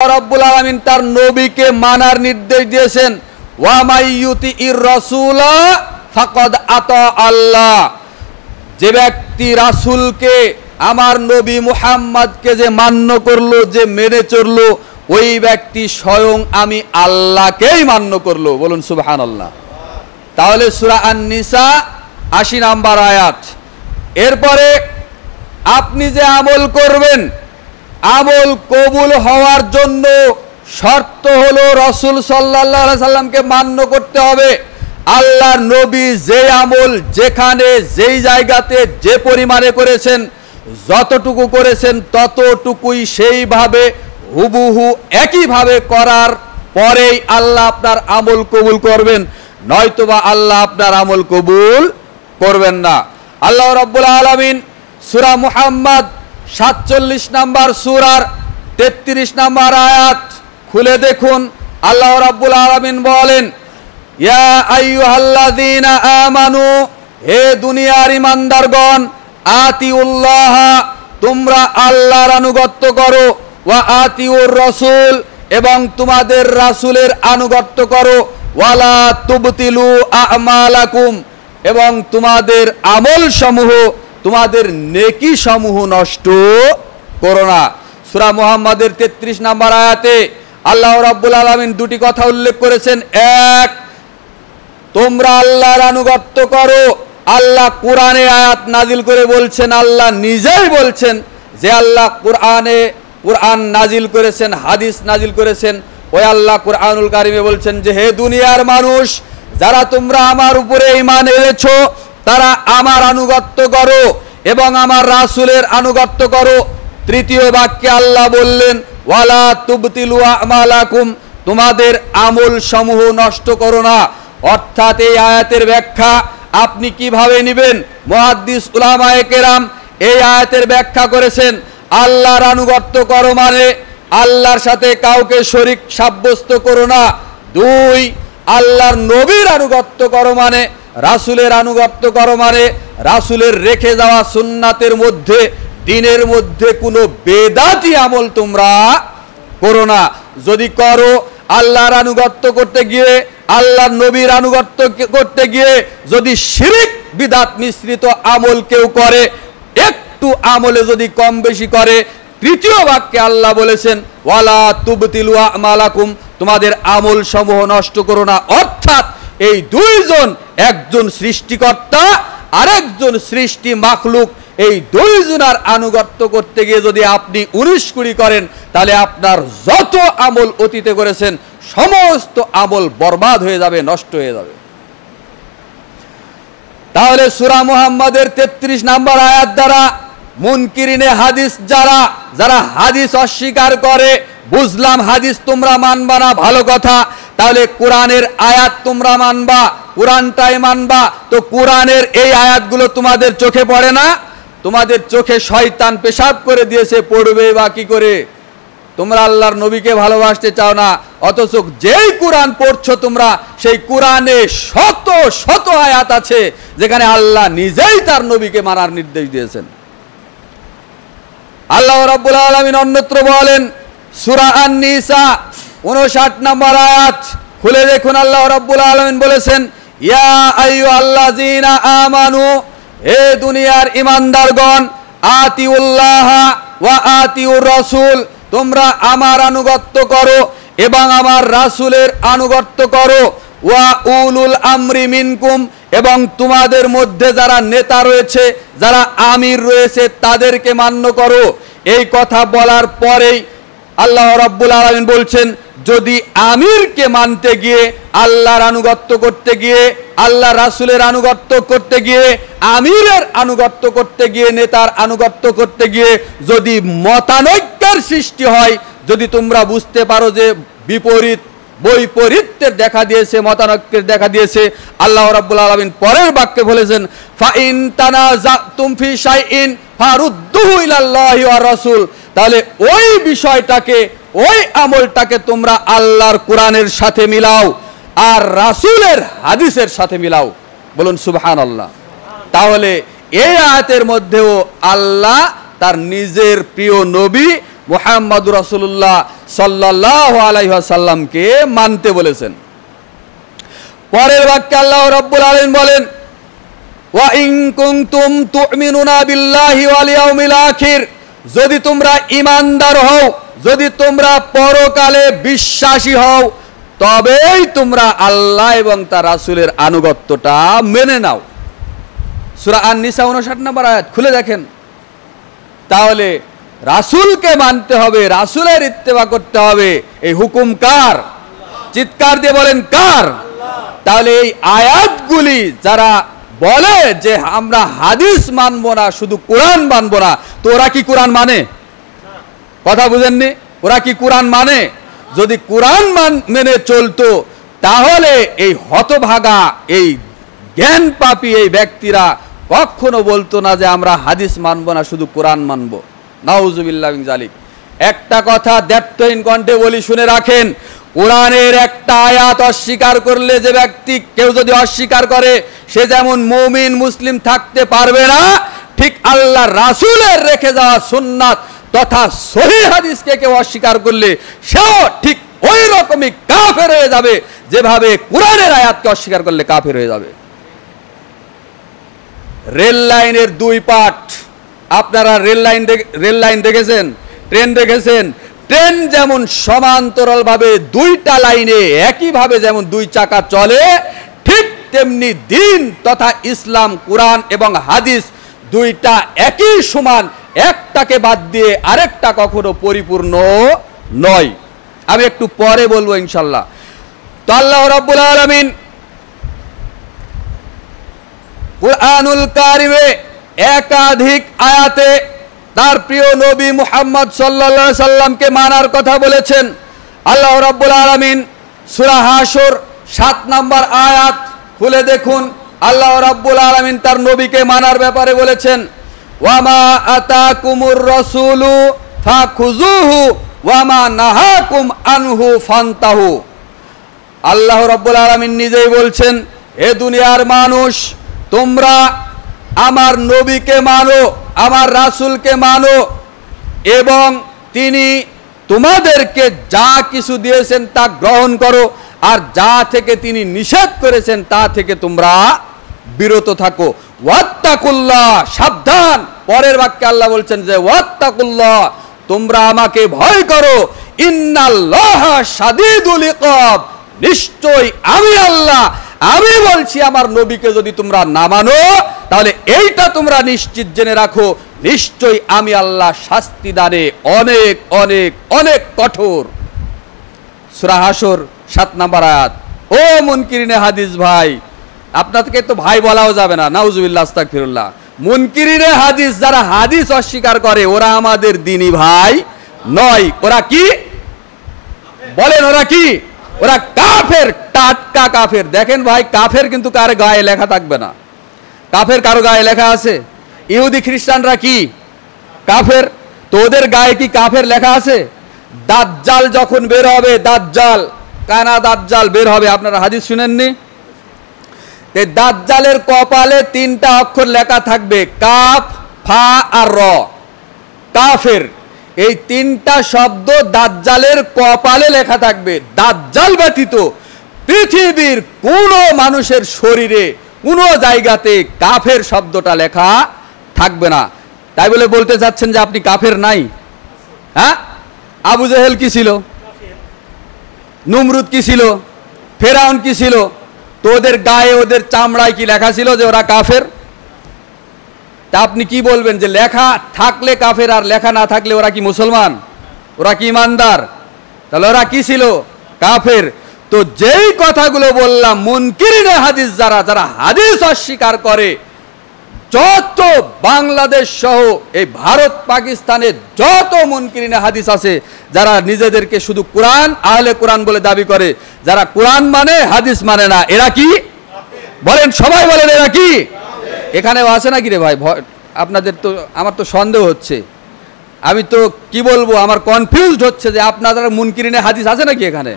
রব্বুল আলামিন তার নবীকে মানার নির্দেশ দিয়েছেন, ওয়া মাইয়ুতির রাসূলা ফাকাদ আতা আল্লাহ। যে ব্যক্তি রাসূলকে, আমার নবী মুহাম্মদকে যে মান্য করলো, যে মেনে চললো, ওই ব্যক্তি স্বয়ং আমি আল্লাহকেই মান্য করলো। বলুন সুবহানাল্লাহ। তাহলে সূরা আন-নিসা ৮০ নম্বর আয়াত। এরপরে আপনি যে আমল করবেন, আমল কবুল হওয়ার জন্য শর্ত হলো রাসূল সাল্লাল্লাহু আলাইহি সাল্লামকে মান্য করতে হবে। আল্লাহর নবী যে আমল যেখানে যেই জায়গাতে যে পরিমাণে করেছেন, যতটুকু করেছেন ততটুকুই সেইভাবে হুবহু একইভাবে করার পরেই আল্লাহ আপনার আমল কবুল করবেন, নয়তোবা আল্লাহ আপনার আমল কবুল করবেন না। আল্লাহ রাব্বুল আলামিন সূরা মুহাম্মদ ৪৭ নম্বর সূরার ৩৩ নম্বর আয়াত খুলে দেখুন। আল্লাহ রাব্বুল আলামিন বলেন, ইয়া আইয়ুহাল্লাযীনা আমানু, হে দুনিয়ার ঈমানদারগণ, আতিউল্লাহ, তোমরা আল্লাহর আনুগত্য করো, ওয়া আতিউর রাসূল, এবং তোমাদের রাসূলের আনুগত্য করো, ওয়ালা তুবতিলু আমালাকুম, এবং তোমাদের আমল সমূহ, তোমাদের নেকি সমূহ নষ্ট করো না। সূরা মুহাম্মাদের ৩৩ নম্বর আয়াতে আল্লাহ রাব্বুল আলামিন দুটি কথা উল্লেখ করেছেন। এক, তোমরা আল্লাহর আনুগত্য করো। আল্লাহ কোরআনে আয়াত নাজিল করে বলছেন, আল্লাহ নিজেই বলছেন যে আল্লাহ কোরআন নাজিল করেছেন, হাদিস নাজিল করেছেন। ওই আল্লাহ কোরআনুল কারিমে বলছেন যে, হে দুনিয়ার মানুষ, যারা তোমরা আমার উপরে ঈমান এনেছো, তারা আমার আনুগত্য করো এবং আমার রাসূলের আনুগত্য করো। তৃতীয় বাক্যে আল্লাহ বললেন, ওয়ালা তুবতিলু আমালাকুম, তোমাদের আমল সমূহ নষ্ট করো না। অর্থাৎ এই আয়াতের ব্যাখ্যা আপনি কিভাবে নেবেন? মুহাদ্দিস উলামায়ে কেরাম এই আয়াতের ব্যাখ্যা করেছেন, আল্লাহর আনুগত্য করো মানে আল্লাহর সাথে কাউকে শরীক সাব্যস্ত করো না। দুই, আল্লাহর নবীর আনুগত্য করো মানে, রাসূলের আনুগত্য করো মানে রাসূলের রেখে যাওয়া সুন্নাতের মধ্যে, দ্বীনের মধ্যে কোনো বেদাতি আমল তোমরা করো না। যদি করো, আল্লাহর আনুগত্য করতে গিয়ে, আল্লাহর নবীর আনুগত্য করতে গিয়ে যদি শিরক বিদআত মিশ্রিত আমল কেউ করে, একটু আমলে যদি কম বেশি করে, তৃতীয় বাক্যে আল্লাহ বলেছেন, ওয়ালা তুবতিলু আমালাকুম, তোমাদের আমল সমূহ নষ্ট করো না। অর্থাৎ এই দুইজন, একজন সৃষ্টিকর্তা আরেকজন সৃষ্টি মাখলুক, এই দুইজনের আনুগত্য করতে গিয়ে যদি আপনি 19-20 করেন, তাহলে আপনার যত আমল অতীতে করেছেন সমস্ত আমল বরবাদ হয়ে যাবে, নষ্ট হয়ে যাবে। তাহলে সূরা মুহাম্মাদের 33 নম্বর আয়াত দ্বারা মুনকিরিনে হাদিস, যারা হাদিস অস্বীকার করে, বুঝলাম হাদিস তোমরা মানবা না, ভালো কথা, তাহলে কোরআনের আয়াত তোমরা মানবা, কোরআনটাই মানবা। তো কোরআনের এই আয়াতগুলো তোমাদের চোখে পড়ে না? তোমাদের চোখে শয়তান পেশাব করে দিয়েছে, পড়বে বা কি করে? তোমরা আল্লাহর নবীকে ভালোবাসতে চাও না, অথচ যেই কোরআন পড়ছো তোমরা, সেই কোরআনে শত শত আয়াত আছে যেখানে আল্লাহ নিজেই তার নবীকে মানার নির্দেশ দিয়েছেন। আল্লাহ রাব্বুল আলামিন অন্যত্র বলেন, সূরা আন-নিসা 59 নম্বর আয়াত খুলে দেখুন। আল্লাহ রাব্বুল আলামিন বলেছেন, ইয়া আইয়ুহাল্লাযীনা আমানু, হে দুনিয়ার ঈমানদারগণ, আতিউল্লাহ ওয়া আতিউর রাসূল, তোমরা আমার আনুগত্য করো এবং আমার রাসূলের আনুগত্য করো। ওয়া উলুল আমরি মিনকুম, এবং তোমাদের মধ্যে যারা নেতা রয়েছে, যারা আমির রয়েছে, তাদেরকে মান্য করো। এই কথা বলার পরেই আল্লাহ রাব্বুল আলামিন বলছেন, যদি আমিরকে মানতে গিয়ে, আল্লাহর আনুগত্য করতে গিয়ে, আল্লাহ রাসূলের আনুগত্য করতে গিয়ে, আমিরের আনুগত্য করতে গিয়ে, নেতার আনুগত্য করতে গিয়ে যদি মতানৈক্যের সৃষ্টি হয়, যদি তোমরা বুঝতে পারো যে বৈপরীত্যের দেখা দিয়েছে, মতানৈক্যের দেখা দিয়েছে, আল্লাহ রাব্বুল আলামিন পরের বাক্যে বলেছেন, ফা ইন তানাযাতুম ফি শাইইন ফারুদ্দুহু ইলাল্লাহি ওয়া রাসূল, তাহলে ওই বিষয়টাকে, ওই আমলটাকে তোমরা আল্লাহর কোরআনের সাথে মিলাও আর রাসূলের হাদিসের সাথে মিলাও। বলুন সুবহানাল্লাহ। তাহলে এই আয়াতের মধ্যেও আল্লাহ তার নিজের প্রিয় নবী মুহাম্মদুর রাসূলুল্লাহ সাল্লাল্লাহু আলাইহি ওয়াসাল্লামকে মানতে বলেছেন। পরের বাক্যে আল্লাহ রাব্বুল আলামিন বলেন, ওয়া ইন কুনতুম তুমিনুনা বিল্লাহি ওয়াল ইয়াউমিল আখির, যদি তোমরা ঈমানদার হও, যদি তোমরা পরকালে বিশ্বাসী হও, তবেই তোমরা আল্লাহ এবং তার রাসূলের আনুগত্যটা মেনে নাও। সূরা আন-নিসা 59 নম্বর আয়াত খুলে দেখেন। তাহলে রাসূলকে মানতে হবে, রাসূলের ইত্তেবা করতে হবে। এই হুকুম কার? চিৎকার দিয়ে বলেন কার? তাহলে এই আয়াতগুলি যারা বলে যে আমরা হাদিস মানবো না, শুধু কোরআন মানবো না, তো ওরা কি কোরআন মানে? কথা বুঝেননি? ওরা কি কোরআন মানে? যদি কোরআন মেনে চলতো তাহলে এই হতভাগা, এই জ্ঞান পাপী এই ব্যক্তিরা কখনো বলতো না যে আমরা হাদিস মানবো না, শুধু কোরআন মানবো। নাউজুবিল্লাহ মিন যালিক। একটা কথা দ্ব্যর্থহীন কণ্ঠে বলি, শুনে রাখেন, কোরআনের একটা আয়াত অস্বীকার করলে, যে ব্যক্তি কেউ যদি অস্বীকার করে, সে যেমন মুমিন মুসলিম থাকতে পারবে না, ঠিক আল্লাহ রাসূলের রেখে যাওয়া সুন্নাত তথা সহিহ হাদিসকে কেউ অস্বীকার করলে সেও ঠিক ওই রকমই কাফের হয়ে যাবে, যেভাবে কোরআনের আয়াতকে অস্বীকার করলে কাফের হয়ে যাবে। রেল লাইনের দুই পাট, আপনারা রেল লাইন দেখেছেন, ট্রেন দেখেছেন। ট্রেন যেমন সমান্তরালভাবে দুইটা লাইনে একইভাবে যেমন দুই চাকা চলে, ঠিক তেমনি দিন তথা ইসলাম, কোরআন এবং হাদিস দুইটা একই সমান, একটাকে বাদ দিয়ে আরেকটা কখনো পরিপূর্ণ নয়। আমি একটু পরে বলবো ইনশাল্লাহ। তো আল্লাহ রাব্বুল আলামিন কুরআনুল কারিমে একাধিক আয়াতে তার প্রিয় নবী মুহাম্মদ সাল্লাল্লাহু আলাইহি সাল্লামকে মানার কথা বলেছেন। আল্লাহ রাব্বুল আলামিন সূরা হাশর 7 নম্বর আয়াত খুলে দেখুন। আল্লাহ রাব্বুল আলামিন তার নবীকে মানার ব্যাপারে বলেছেন, ওয়ামা আতাকুমুর রাসূলু ফাখুযুহু ওয়ামা নাহাকুম আনহু ফান্তাহু। আল্লাহ রাব্বুল আলামিন নিজেই বলছেন, হে দুনিয়ার মানুষ, তোমরা আমার নবীকে মানো, আমার রাসূলকে মানো, এবং তিনি তোমাদেরকে যা কিছু দিয়েছেন তা গ্রহণ করো, আর যা থেকে তিনি নিষেধ করেছেন তা থেকে তোমরা বিরত থাকো। ওয়াত্তাকুল্লাহ, সাবধান। পরের বাক্যে আল্লাহ বলছেন যে ওয়াত্তাকুল্লাহ, তোমরা আমাকে ভয় করো। ইন্নাল্লাহা শাদীদুল ইকাব, নিশ্চয়ই আমি আল্লাহ, আমি বলছি আমার নবীকে যদি তোমরা না মানো, তাহলে এইটা তোমরা নিশ্চিত জেনে রাখো, নিশ্চয়ই আমি আল্লাহ শাস্তি দানে অনেক অনেক অনেক কঠোর। সূরা হাশর 7 নম্বর আয়াত। ও মুনকিরিনে হাদিস ভাই, আপনাদেরকে তো ভাই বলাও যাবে না, নাউজুবিল্লাহ আস্তাগফিরুল্লাহ। মুনকিরিনে হাদিস, যারা হাদিস অস্বীকার করে, ওরা আমাদের দ্বীনি ভাই নয়। ওরা কি বলেন? ওরা কি? ওরা কাফের, টাটকা কাফের। দেখেন ভাই, কাফের কিন্তু কার গায়ে লেখা থাকবে না। কাফের কারো গায়ে লেখা আছে? ইহুদি খ্রিস্টানরা কি কাফের? তো ওদের গায়ে কি কাফের লেখা আছে? দাজ্জাল যখন বের হবে, দাজ্জাল, কানা দাজ্জাল বের হবে, আপনারা হাদিস শুনেননি? এই দাজ্জালের কপালে 3টা অক্ষর লেখা থাকবে, কাফ, ফা আর র। কাফের, এই 3টা শব্দ দাজ্জালের কপালে লেখা থাকবে। দাজ্জাল ব্যতীত পৃথিবীর কোনো মানুষের শরীরে কোনো জায়গাতে কাফের শব্দটা লেখা থাকবে না। তাই বলে বলতে চাচ্ছেন যে আপনি কাফের নাই? হ্যাঁ, আবু জেহেল কি ছিল? নমরুদ কি ছিল? ফেরাউন কি ছিল? তো ওদের গায়ে, ওদের চামড়ায় কি লেখা ছিল যে ওরা কাফের? তা আপনি কি বলবেন যে লেখা থাকলে কাফের আর লেখা না থাকলে ওরা কি মুসলমান? ওরা কি ইমানদার? তাহলে ওরা কি ছিল? কাফের। তো যেই কথাগুলো বললাম, মুনকিরিনে হাদিস যারা, যারা হাদিস অস্বীকার করে, যত বাংলাদেশ সহ এই ভারত পাকিস্তানের যত মুনকিরিনে হাদিস আছে, যারা নিজেদেরকে শুধু কোরআন, আহলে কোরআন বলে দাবি করে, যারা কোরআন মানে হাদিস মানে না, এরা কি বলেন? সবাই বলেন এরা কি? এখানেও আছে নাকি রে ভাই? আপনাদের তো, আমার তো সন্দেহ হচ্ছে, আমি তো কি বলবো, আমার কনফিউজড হচ্ছে যে আপনাদের মুনকিরিনে হাদিস আছে নাকি এখানে?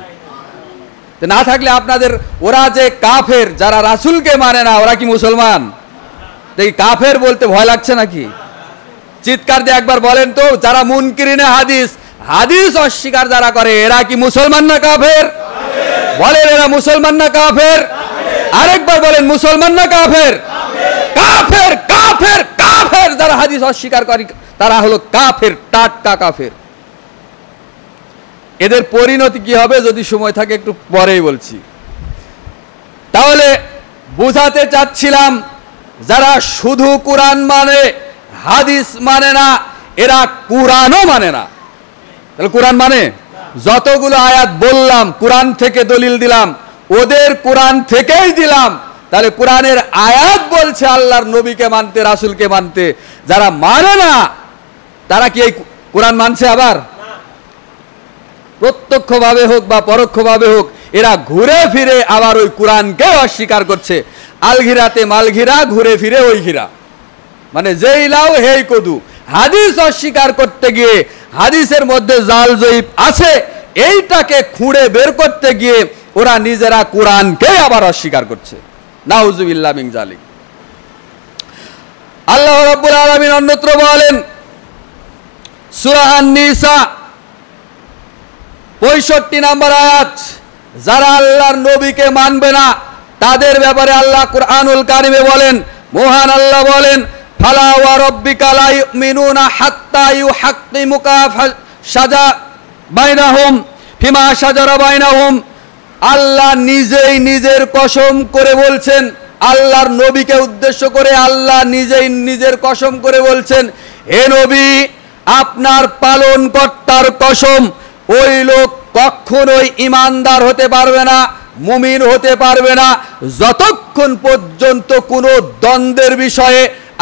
না থাকলে আপনাদের, ওরা যে কাফের, যারা রাসূলকে মানে না, ওরা কি মুসলমান? দেখি কাফের বলতে ভয় লাগছে নাকি? চিৎকার দিয়ে একবার বলেন তো, যারা মুনকিরিনে হাদিস, হাদিস অস্বীকার যারা করে, এরা কি মুসলমান না কাফের? বলেন, এরা মুসলমান না কাফের? আরেকবার বলেন, মুসলমান না কাফের? কাফের, কাফের, কাফের। যারা হাদিস অস্বীকার করে তারা হলো কাফের, টাটকা কাফের। এদের পরিণতি কি হবে যদি সময় থাকে একটু পরেই বলছি। তাহলে বুঝাতে চাচ্ছিলাম, যারা শুধু কোরআন মানে, হাদিস মানে না, এরা কোরআনও মানে না। তাহলে কোরআন মানে, যতগুলো আয়াত বললাম কোরআন থেকে দলিল দিলাম, ওদের কোরআন থেকেই দিলাম। তাহলে কোরআনের আয়াত বলছে আল্লাহর নবীকে মানতে, রাসূলকে মানতে। যারা মানে না তারা কি এই কোরআন মানছে? আবার প্রত্যক্ষভাবে হোক বা পরোক্ষভাবে হোক, এরা ঘুরে ফিরে আবার ওই কোরআনকে অস্বীকার করছে। আলঘিরাতে মালঘিরা, ঘুরে ফিরে ওই ঘিরা, মানে যেই লাউ হেই কদু। হাদিস অস্বীকার করতে গিয়ে হাদিসের মধ্যে জাল জয়ীব আছে, এইটাকে খুঁড়ে বের করতে গিয়ে ওরা নিজেরা কোরআনকে আবার অস্বীকার করছে। নাউজুবিল্লাহ মিন যালিক। আল্লাহ রাব্বুল আলামিন অন্যত্র বলেন, সূরা আন-নিসা 65 নম্বর আয়াত, যারা আল্লাহর নবীকে মানবে না তাদের ব্যাপারে আল্লাহ কুরআনুল কারিমে বলেন, মহান আল্লাহ বলেন, ফালা ওয়া রাব্বিকা লা ইউমিনুনা হাত্তা ইউহাক্কিমুকা শাজা বাইনাহুম ফিমা শাজারা বাইনাহুম। আল্লাহ নিজেই নিজের কসম করে বলছেন, আল্লাহর নবীকে উদ্দেশ্য করে আল্লাহ নিজেই নিজের কসম করে বলছেন, হে নবী, আপনার পালনকর্তার কসম, ওই লোক কখনোই ইমানদার হতে পারবে না, মুমিন হতে পারবে না, যতক্ষণ পর্যন্ত কোনো দ্বন্দ্বের বিষয়ে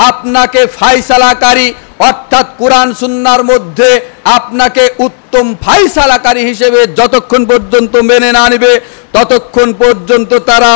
আপনাকে ফায়সালাকারী অর্থাৎ কোরআন সুন্নাহর মধ্যে আপনাকে উত্তম ফায়সালাকারী হিসেবে যতক্ষণ পর্যন্ত মেনে না নেবে, ততক্ষণ পর্যন্ত তারা